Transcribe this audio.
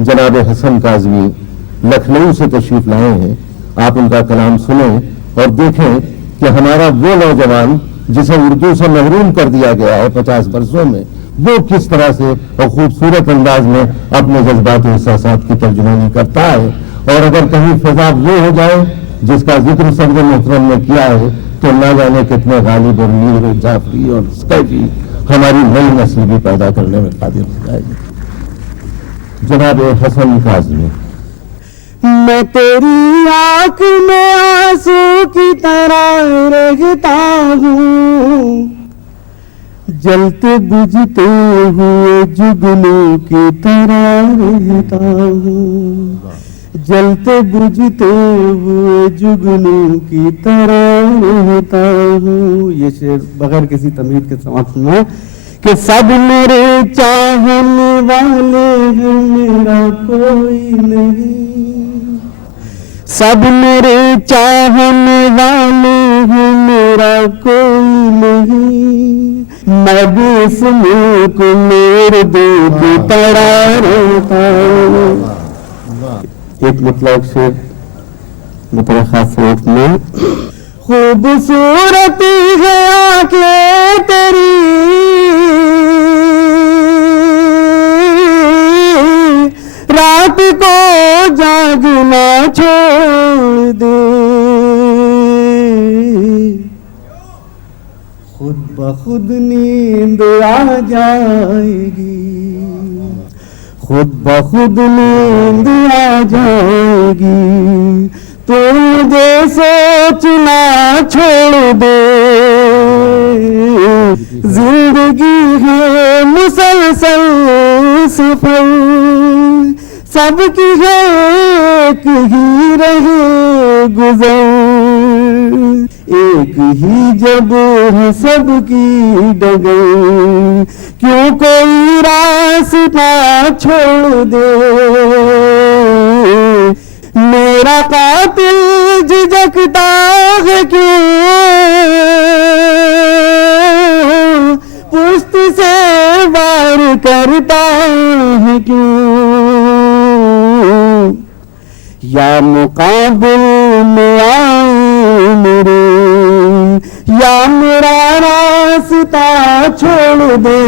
जनाब हसन काज़मी लखनऊ से तशरीफ लाए हैं। आप उनका कलाम सुनें और देखें कि हमारा वो नौजवान जिसे उर्दू से महरूम कर दिया गया है 50 वर्षों में, वो किस तरह से और खूबसूरत अंदाज में अपने जज्बात और एहसासात की तर्जुमानी करता है। और अगर कहीं फिजा वो हो जाए जिसका जिक्र सदर मोहतरम ने किया है, तो ना जाने कितने गालिब और मीर जाफरी और स्कैफी हमारी नई नस्ल भी पैदा करने में कादिर हो जाएगी। जनाब हसन काज़मी। मैं तेरी आंख में आंसू की तरह रहता हूँ, जलते बुझते हुए जुगनू की तरह रहता हूँ, जलते बुझते हुए जुगनू की तरह रहता हूँ। ये शेर बगैर किसी तमीज़ के समाप्त सुना कि सब मेरे चाहने वाले हैं, मेरा कोई नहीं, सब मेरे चाहने वाले हैं, मेरा कोई नहीं, मैं भी इस मुल्क मेरे दूध तरह रहता हूँ। एक मतलब शेर मुतरखा सूरत में, खूबसूरत है आंखें तेरी, रात को जागना छोड़ दे, खुद ब खुद नींद आ जाएगी, खुद ब खुद नींद आ जाएगी, तू मुझे सोचना छोड़ दे, जिंदगी है मुसलसल सफर, सबकी है एक ही रहे गुजर, एक ही जब है सबकी डगर, क्यों कोई रास्ता छोड़ दे, मेरा कातिल झिझकता है क्यों, पुश्त से वार करता है क्यों, या मुकाबिल में आए मेरे, या मेरा रास्ता छोड़ दे।